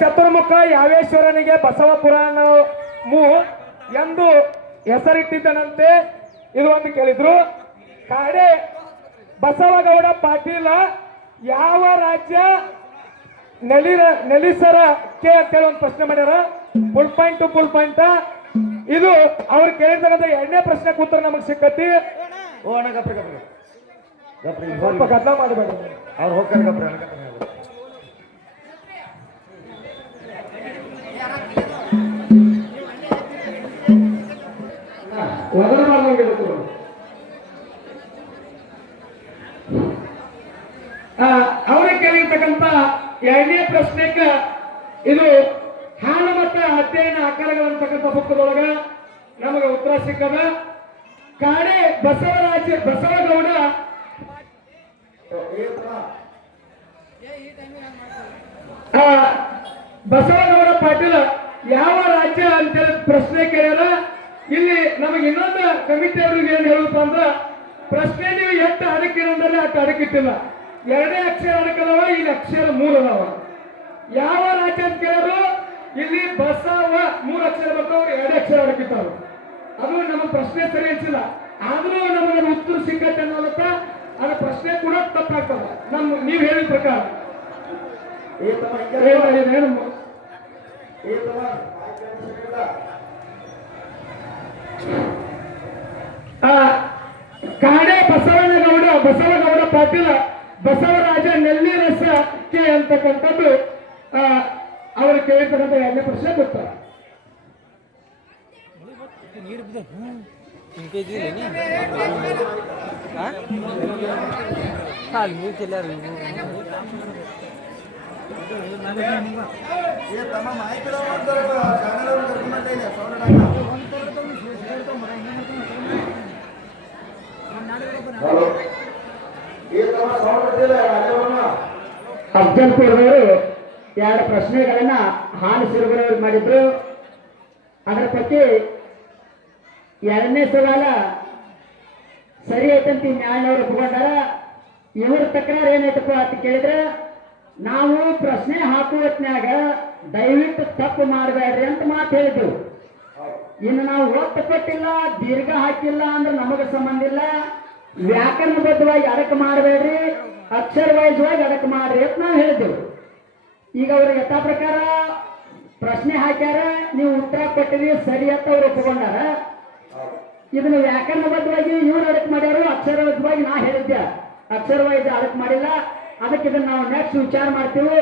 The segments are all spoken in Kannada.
ಚತುರ್ಮುಖ ಯಾವೇಶ್ವರನಿಗೆ ಬಸವ ಪುರಾಣ ಮು ಎಂದು ಹೆಸರಿಟ್ಟಿದ್ದನಂತೆ ಇದು ಒಂದು ಕೇಳಿದ್ರು. ಕಾಡೆ ಬಸವಗೌಡ ಪಾಟೀಲ ಯಾವ ರಾಜ್ಯ ನೆಲಿ ನೆಲಿಸರ ಕೆ ಅಂತೇಳಿ ಒಂದು ಪ್ರಶ್ನೆ ಮಾಡ್ಯಾರ. Full point to full point ಇದು ಅವ್ರು ಕೇಳಿರ್ತಕ್ಕಂಥ ಎರಡನೇ ಪ್ರಶ್ನೆ ಉತ್ತರ ನಮಗೆ ಸಿಕ್ಕತಿ. ಓ ಅಣ್ಣ ಗದ್ದಲ ಮಾಡಬೇಡ ಅವ್ರು ಹೋಗ್ತಾರೆ ನೋಡಿ. ಆ, ಅವ್ರಿಗೆ ಕೇಳಿರ್ತಕ್ಕಂಥ ಎರಡನೇ ಪ್ರಶ್ನೆಗೆ ಇದು ಹಾಲು ಮತ್ತು ಅಧ್ಯಯನ ಆಕಾರಗಳಂತಕ್ಕಂಥ ಬುಕ್ಕದೊಳಗ ನಮಗೆ ಉತ್ತರ ಸಿಕ್ಕದ ಕಾಡೆ ಬಸವರಾಜ ಬಸವಗೌಡ ಬಸವಗೌಡ ಪಾಟೀಲ್ ಯಾವ ರಾಜ್ಯ ಅಂತೇಳಿ ಪ್ರಶ್ನೆ ಕೇಳ್ಯಾರ ಇಲ್ಲಿ ನಮಗೆ ಇನ್ನೊಂದು ಕಮಿಟಿ ಅವ್ರಿಗೆ ಏನು ಹೇಳುತ್ತ ಅಂದ್ರ ಪ್ರಶ್ನೆ ನೀವು ಎಷ್ಟು ಅಡಕಿರಂದ್ರೆ ಅಷ್ಟು ಅಡಕಿಟ್ಟಿಲ್ಲ ಎರಡೇ ಅಕ್ಷರ ಅಡಕದವ ಇಲ್ಲಿ ಅಕ್ಷರ ಮೂರು ಅದಾವ. ಯಾವ ರಾಜ್ಯ ಅಂತ ಕೇಳೋರು ಇಲ್ಲಿ ಬಸವ ಮೂರು ಅಕ್ಷರ ಬರ್ತಾವ ಎರಡು ಅಕ್ಷರ ಅಡಕಿತ್ತಾವ ಅದು ನಮ್ಮ ಪ್ರಶ್ನೆ ಸರಿ ಅನ್ಸಿಲ್ಲ. ಆದ್ರೂ ನಮಗೆ ಉತ್ತರ ಸಿಕ್ಕತ್ತೆ ಅನ್ನೋದಕ್ಕ ಅದ ಪ್ರಶ್ನೆ ಕೂಡ ತಪ್ಪಾಗ್ತದ. ನಮ್ಮ ನೀವು ಹೇಳಿದ ಪ್ರಕಾರ. ಏ ತಮ್ಮ ಹಿಂಗೆ ಏನು ಏನು- ಏನು ಏ ತಮ್ಮ ಆಯ್ತು ಅನ್ಸಿಲ್ಲ. ಆ, ಕಾಡೆ ಬಸವನಗೌಡ ಬಸವಗೌಡ ಪಾಟೀಲ ಬಸವರಾಜ ನೆಲ್ಲಿರಸ ಕೆ ಅಂತಕ್ಕಂಥದ್ದು ಅವರು ಕೇಳಿರ್ತಕ್ಕಂಥ ಎರಡನೇ ಪ್ರಶ್ನೆ ಏ ತಮ್ಮ ಅಫ್ಜಲ್ಪುರದವರು ಎರಡು ಪ್ರಶ್ನೆಗಳನ್ನ ಹಾಲು ಸಿರುಗರವರು ಮಾಡಿದ್ರು. ಅದರ ಪೈಕಿ ಎರಡನೇ ಸವಾಲ ಸರಿ ಐತಂತ ನ್ಯಾಯನವರು ಒಪ್ಕೊಂಡಾರ ಇವ್ರ ತಕ್ರಾರ ಏನೈತಪ್ಪ ಅಂತ ಕೇಳಿದ್ರೆ ನಾವು ಪ್ರಶ್ನೆ ಹಾಕುವ ಹೊತ್ನ್ಯಾಗ ದಯವಿಟ್ಟು ತಪ್ಪು ಮಾಡಬೇಡ್ರಿ ಅಂತ ಮಾತು ಹೇಳಿದ್ರು. ಇನ್ನು ನಾವು ಒತ್ತು ಕೊಟ್ಟಿಲ್ಲ ದೀರ್ಘ ಹಾಕಿಲ್ಲ ಅಂದ್ರೆ ನಮಗೆ ಸಂಬಂಧ ಇಲ್ಲ. ವ್ಯಾಕರಣಬದ್ಧವಾಗಿ ಅದಕ್ಕೆ ಮಾಡಬೇಡ್ರಿ ಅಕ್ಷರ ವೈಜ್ವಾಗಿ ಅದಕ್ಕೆ ಮಾಡ್ರಿ ಅಂತ ನಾವು ಹೇಳ್ತೇವೆ ಈಗ ಅವ್ರಿಗೆ ಯಥಾ ಪ್ರಕಾರ ಪ್ರಶ್ನೆ ಹಾಕ್ಯಾರ, ನೀವು ಉತ್ತರ ಕೊಟ್ಟಿರಿ, ಸರಿ ಅಂತ ಅವ್ರು ಒಪ್ಪಿಕೊಂಡಾರ. ಇದನ್ನ ವ್ಯಾಕರಣಬದ್ಧವಾಗಿ ಇವ್ರು ಅದಕ್ಕೆ ಮಾಡ್ಯಾರು, ಅಕ್ಷರಬದ್ಧವಾಗಿ ನಾ ಹೇಳಿದ್ದೆ. ಅಕ್ಷರ ಅಡಕ ಅದಕ್ಕೆ ಮಾಡಿಲ್ಲ. ಅದಕ್ಕೆ ಇದನ್ನ ನಾವು ನೆಕ್ಸ್ಟ್ ವಿಚಾರ ಮಾಡ್ತೀವಿ.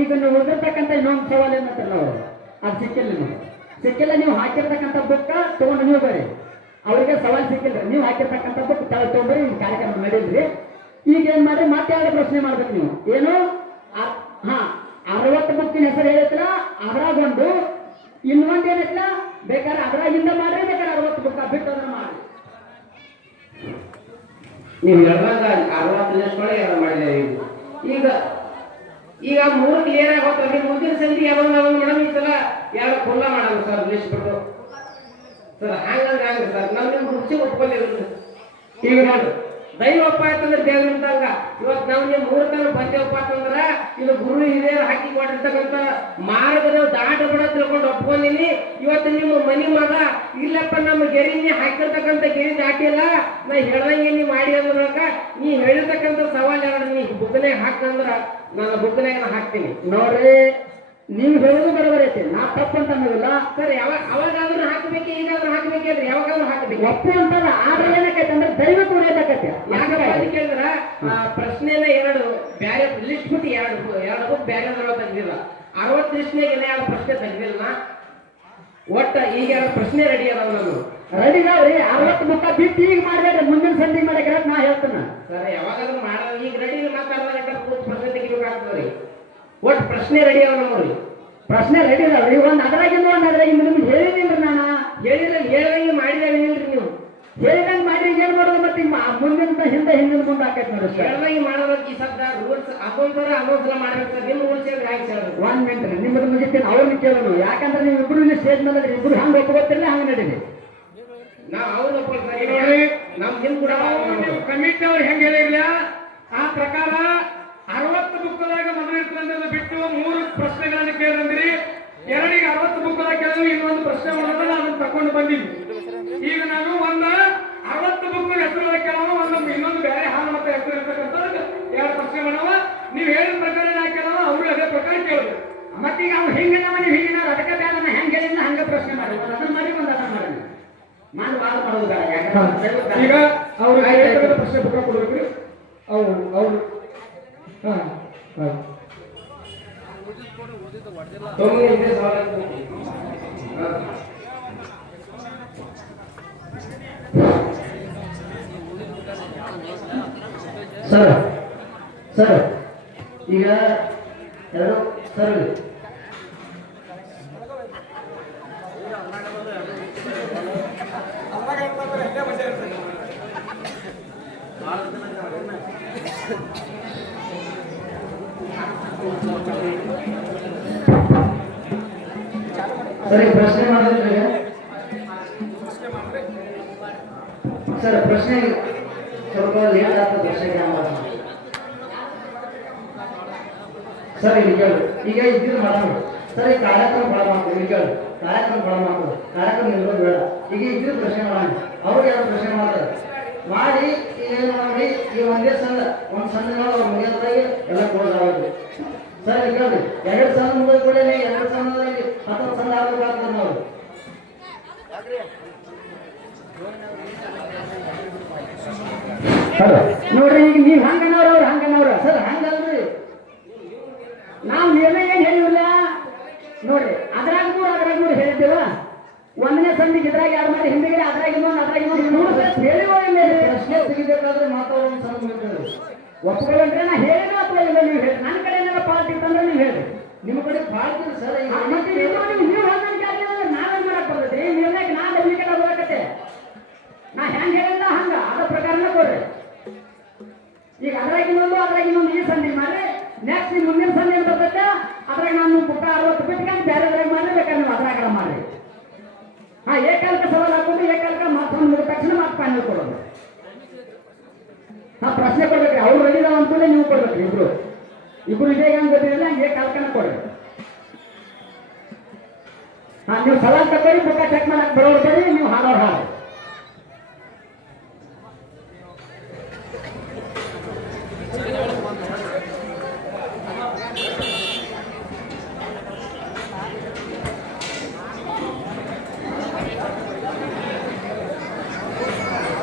ಈಗ ನೀವು ಉಳಿದಿರ್ತಕ್ಕಂಥ ಇನ್ನೊಂದು ಸವಾಲು ಏನಂತಾರೆ ಅದು ಸಿಕ್ಕಿಲ್ಲ ನೀವು ಸಿಕ್ಕಿಲ್ಲ, ನೀವು ಹಾಕಿರ್ತಕ್ಕಂಥ ಬುಕ್ಕ ತಗೊಂಡು ನೀವು ಬರ್ರಿ ಅವರಿಗೆ ಸವಾಲ್ ಸಿಕ್ಕಿಲ್ಲ ನೀವು ಹಾಕಿರ್ತಕ್ಕಂಥದ್ದು ತಗೊಂಡ್ರಿ ಈ ಕಾರ್ಯಕ್ರಮ ನಡೆಯಲ್ರಿ ಈಗ ಏನ್ ಮಾಡಿ ಮತ್ತೆ ಎರಡು ಪ್ರಶ್ನೆ ಮಾಡ್ಬೇಕು ನೀವು. ಏನು? ಹಾ, ಅರವತ್ತು ಬುಕ್ಕಿನ ಹೆಸರು ಹೇಳಿದ್ರ ಅದ್ರಾಗೊಂದು ಇನ್ನೊಂದು ಏನಿಲ್ಲ ಬೇಕಾದ್ರೆ ಅದ್ರಾಗಿಂದ ಮಾಡ್ರಿ, ಬೇಕಾದ್ರೆ ಅರವತ್ತು ಬುಕ್ ಬಿಟ್ಟು ಅಂದ್ರೆ ಮಾಡಿ ನೀವು ಮಾಡಿದ್ದೇವೆ ಈಗ ಈಗ ಮೂರು ಆಗೋತ್ತಲ್ಲಿ ಮುಂದಿನ ಸಂಜೆ ಯಾವಾಗ ಮೇಡಮ್ ಈ ಸಲ ಯಾರು ಖುಲ್ಲ ಮಾಡೋಣ ಸರ್, ಲಿಸ್ಟ್ ಬಿಟ್ಟು. ಸರ್, ಹಂಗಂದ್ರೆ ಹಂಗ ಸರ್. ನಾವು ನಿಮ್ಮ ರುಚಿ ಒಪ್ಕೊಂಡಿರೋದು ಈಗ ನೋಡಿ ದೈವಪ್ಪ ಅಂತಂದ್ರೆ ದೇವ್ರ ನಿಂತಂಗ ಇವತ್ತು ನಾವು ನಿಮ್ಮ ಮೂರ್ತನ ಬಂದೇವಪ್ಪ ಅಂತಂದ್ರೆ ಇದು ಗುರು ಹಿರಿಯರು ಹಾಕಿ ಮಾಡಿರ್ತಕ್ಕಂಥ ನಾವು ದಾಟ ಬಿಡ ತಿಳ್ಕೊಂಡು ಒಪ್ಕೊಂಡಿನಿ. ಇವತ್ತು ನಿಮ್ಮ ಮನಿ ಮಗ ಇಲ್ಲಪ್ಪ, ನಮ್ಮ ಗೆರಿನಿ ಹಾಕಿರ್ತಕ್ಕಂಥ ಗೆರಿ ದಾಟಿಲ್ಲ ನಾ ಹೇಳ್ದಂಗೆ ನೀ ಮಾಡಿ ಅಂದ್ರಕ ನೀ ಹೇಳಿರ್ತಕ್ಕಂಥ ಸವಾಲ್ ಎರಡು ನೀ ಬುಕ್ಕನಾಗ ಹಾಕಂದ್ರ ನಾನು ಬುಕ್ಕನಾಗ ನಾ ಹಾಕ್ತೀನಿ. ನೋಡ್ರಿ. ನೀವು ಹೇಳೋದು ಬರೋಬರ್ ಐತಿ. ನಾ ತಪ್ಪು ಅಂತ ಅನ್ನೋದಿಲ್ಲ. ಸರ್ ಯಾವಾಗ ಅವಾಗಾದ್ರೂ ಹಾಕಬೇಕು ಈಗಾದ್ರೂ ಹಾಕ್ಬೇಕಲ್ರಿ ಯಾವಾಗಾದ್ರೂ ಹಾಕಬೇಕು? ಒಪ್ಪು ಅಂತಲ್ಲ ಆದ್ರೆ ಏನಕ್ಕೈತೆ ಅಂದ್ರೆ ದೈವ ಕೂಡ ಏನಕ್ಕೈತೆ? ಅಂತ ಕೇಳಿದ್ರ ಆ, ಪ್ರಶ್ನೆನ ಎರಡು ಬ್ಯಾರೆ ಲಿಸ್ಟ್ ಬಿಟ್ಟು ಎರಡು ಎರಡು ಬುಕ್ ಬ್ಯಾರೆ ಅದ್ರೊಳಗೆ ತೆಗ್ದಿಲ್ಲ. ಅರವತ್ತು ಲಿಸ್ಟ್ನಾಗ ಏನೇ ಯಾವ ಪ್ರಶ್ನೆ ತೆಗ್ದಿಲ್ಲ ಒಟ್ಟ ಈಗ ಎರಡು ಪ್ರಶ್ನೆ ರೆಡಿ ಅದಾವ ನಾನು ರೆಡಿ ನಾವ್ರಿ ಅರವತ್ತು ಮುಖ ಬಿಟ್ಟು ಈಗ ಮಾಡ್ಬೇಡ್ರಿ. ಮುಂದಿನ ಸಂಧಿ ಮಾಡಕ್ಕೆ ನಾ ಹೇಳ್ತೇನೆ. ಸರ್ ಯಾವಾಗಾದ್ರೂ ಮಾಡೋದು ಈಗ ರೆಡಿ ಮಾತಾಡ್ತಾರೆ ಪ್ರಶ್ನೆ ತೆಗಿಬೇಕಾಗ್ತದ್ರಿ ಒಟ್ಟು ಪ್ರಶ್ನೆ ರೆಡಿ ಅವ ನಮ್ಮವ್ರಿ ಪ್ರಶ್ನೆ ರೆಡಿ ಅದಾವ್ರಿ ಒಂದು ಅದ್ರಾಗಿಂದ ಒಂದು ಅದ್ರಾಗಿಂದ ನಿಮ್ಗೆ ಹೇಳಿದಿಲ್ರಿ ನಾನು. ಹೇಳಿದ್ರೆ ಹೇಳ್ದಂಗೆ ಮಾಡಿದಾಗ ಇಲ್ರಿ ನೀವು? ಹೇಳಿದಂಗೆ ಮಾಡಿ ಏನ್ ಮಾಡೋದು ಮತ್ತೆ ಮುಂದಿನ ಹಿಂದೆ ಹಿಂದಿನ ಮುಂದೆ ಹಾಕೈತೆ ನೋಡ್ರಿ ಸರ್. ಹೇಳ್ದಂಗೆ ಮಾಡೋದಕ್ಕೆ ಈ ಶಬ್ದ ರೂಲ್ಸ್ ಅದೊಂಥರ ಅದೊಂದ್ಸಲ ಮಾಡ್ಬೇಕು ಸರ್. ನಿಮ್ಮ ರೂಲ್ಸ್ ಹೇಳಿ ಹಾಕಿ ಸರ್ ಒಂದ್ ಮಿನಿಟ್ ರೀ. ನಿಮ್ಮದು ಮುಗಿತೀನಿ. ಅವ್ರನ್ನ ಕೇಳೋದು ಯಾಕಂದ್ರೆ ನೀವು ಇಬ್ರು ಇಲ್ಲಿ ಸ್ಟೇಜ್ ಮೇಲೆ ಇಬ್ರು ಹಂಗೆ ಒಪ್ಕೋತಿರ್ಲಿ ಹಂಗ ನಡೀರಿ? ನಾವು ಅವ್ರು ಒಪ್ಕೊಳ್ತಾರೆ ನೋಡಿ. ಹಿಂದ್ ಕೂಡ ನೀವು ಕಮಿಟಿ ಅವ್ರು ಹೆಂಗ್ ಹೇಳಿರ್ಲ? ಆ ಪ್ರಕಾರ ಅರವತ್ತು ಬುಕ್ಕದಾಗ ಮೊದಲಿರ್ತಂದ್ರೆ ಬಿಟ್ಟು ಮೂರು ಪ್ರಶ್ನೆಗಳನ್ನು ಕೇಳಿದ್ರಿ ಕೇಳ್ಬೇಕು ಮತ್ತೀಗ ಅವ್ನು ಹಿಂಗಿಲ್ಲ ಮನೆ ಹಿಂಗಿಲ್ಲ ಅದಕ್ಕೆ ಬೇಡ ನಾ ಹೆಂಗೆ ಪ್ರಶ್ನೆ ಮಾಡಿ ಅದನ್ನ ಮಾಡಿ ಒಂದು ಅದನ್ನ ಮಾಡಿ ಮಾಡಿ ವಾದ ಮಾಡೋದು ಬೇಡ ಈಗ ಅವ್ರು ಪ್ರಶ್ನೆ ಪತ್ರ ಕೊಡ್ಬೇಕು. ಅವ್ರು ಅವ್ರು. ಹಾಂ ಹಾ. ಸರ್ ಸರ್ ಈಗ ಎರಡು ಸರ್ ಅದ್ರಾಗ ಹೇಳ್ತಾರೆ ಎಲ್ಲೇ ಮಜಾ ಇರ್ತದೆ ಸರಿ, ಪ್ರಶ್ನೆ ಮಾಡಿದ್ರೆ ಸರ್, ಪ್ರಶ್ನೆ ಸ್ವಲ್ಪ ಲೇಟ್ ಆಗ್ತದೆ ಪ್ರಶ್ನೆಗೆ ಸರ್, ಇಲ್ಲಿ ಕೇಳು. ಈಗ ಇದ್ದಿದ್ದು ಮಾತಾಡು. ಸರ್, ಈ ಕಾರ್ಯಕ್ರಮ ಭಾಳ ಮಾಡ್ತೀವಿ ಇಲ್ಲಿ ಕೇಳು. ಕಾರ್ಯಕ್ರಮ ಭಾಳ ಮಾಡ್ತದೆ ಕಾರ್ಯಕ್ರಮ ನಿಲ್ಲೋದು ಬೇಡ. ಈಗ ಇದ್ದಿದ್ದು ಪ್ರಶ್ನೆ ಮಾಡಿ ಅವ್ರಿಗೆ ಯಾರು ಪ್ರಶ್ನೆ ಮಾಡ್ತಾರೆ? ಮಾಡಿ, ಏನ್ ಮಾಡಿ, ಈ ಒಂದೇ ಸಣ್ಣ, ಒಂದು ಸಣ್ಣ ಅವ್ರ ಮುಗಿಯೋದ್ರಾಗೆ ಎಲ್ಲ ಕೊಡೋದಾಗುತ್ತೆ ಸರಿ ಕೇಳಿ ಎರಡು ಸಣ್ಣ ಮುಗಿದ ಕೂಡ ಎರಡು ಸಣ್ಣದಾಗಿ ಹತ್ತು ಸಣ್ಣ ಆಗ್ಬೇಕಾಗ್ತದೆ ನಾವು ನೋಡ್ರಿ, ಈಗ ನೀವು ಹಂಗನವ್ರ, ಅವ್ರು ಹಂಗನವ್ರ ಸರ್ ಹಂಗಲ್ರಿ ನಾವು ನಿರ್ಣಯ ಏನ್ ಹೇಳಿಲ್ಲ ನೋಡ್ರಿ ಅದ್ರಾಗ ಮೂರು ಅದ್ರಾಗ ಮೂರು ಹೇಳಿದ್ದೇವ ಒಂದನೇ ಸಂಧಿಗೆ ಇದ್ರಾಗ ಯಾರು ಮಾಡಿ ಹಿಂದಿಗೆ ಅದ್ರಾಗ ಇನ್ನೊಂದು ಅದ್ರಾಗ ಇನ್ನೊಂದು ಮೂರು ಹೇಳಿವ ಇಲ್ಲ ಪ್ರಶ್ನೆ ತೆಗಿಬೇಕಾದ್ರೆ ಮಾತಾಡೋದು ಸರ್ ಒಪ್ಕೊಳ್ಳಂದ್ರೆ ನಾ ಹೇಳಿದ ಅಥವಾ ಇಲ್ಲ ನೀವು ಹೇಳಿ. ನನ್ನ ಕಡೆ ಏನಾರ ಪಾರ್ಟಿ ಇತ್ತಂದ್ರೆ ನೀವು ಹೇಳಿ. ನಿಮ್ಮ ಕಡೆ ಪಾರ್ಟಿ ಸರ್ ಮತ್ತೆ ನೀವು ನೀವು ನೀವು ಆಗಿದ್ರೆ ನಾವೇನ್ ಮಾಡಕ್ ಬರ್ತೈತಿ ನಿರ್ಣಯಕ್ಕೆ ನಾ ನಂಬಿಕೆ ಬರಕತ್ತೆ. ನಾ ಹೆಂಗ್ ಹೇಳಿಲ್ಲ ಹಂಗ ಅದ ಪ್ರಕಾರನೇ ಕೊಡ್ರಿ. ಈಗ ಅದ್ರಾಗಿನೊಂದು ಅದ್ರಾಗಿನೊಂದು ಈ ಸಂಧಿ ಮಾಡಿ ನೆಕ್ಸ್ಟ್ ನಿಮ್ಮ ಮುಂದಿನ ಸಂಧಿ ಅಂತ ಬರ್ತೈತೆ? ಅದ್ರಾಗ ನಾನು ಪುಟ್ಟ ಅರವತ್ತು ಬಿಟ್ಕೊಂಡು ಬೇರೆ ಬೇರೆ ಮಾಡಿ ಬೇಕಾದ್ರೆ ನೀವು ಅದ್ರಾಗ ಮಾಡಿ ಹಾ ಏಕಾಲ್ಕ ಹಾಕೋದು ಹಾಕೊಂಡು ಏಕಾಲ್ಕ ಮಾತು ತಕ್ಷಣ ಮಾತು ಫೈನಲ್ ಕೊಡೋದು. ಹಾ ಪ್ರಶ್ನೆ ಕೊಡ್ಬೇಕ್ರಿ ಅವ್ರು ರೆಡಿ ಇದಾವ ಅಂದ್ಮೇಲೆ ನೀವು ಕೊಡ್ಬೇಕ್ರಿ ಇಬ್ರು. ಇಬ್ರು ಇದೇ ಹೆಂಗ್ ಗೊತ್ತಿರಲಿಲ್ಲ ಹಂಗೆ ಕಾಲ್ಕನ ಕೊಡ್ರಿ. ಹಾ, ನೀವು ಸವಾಲ್ ತಗೊಳ್ಳಿ ಬುಕ್ಕ ಚೆಕ್ ಮಾಡಕ್ ಬರೋರು ಬರ್ರಿ ನೀವು ಹಾಡೋರು ಹಾಡು.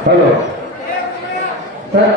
Hello sir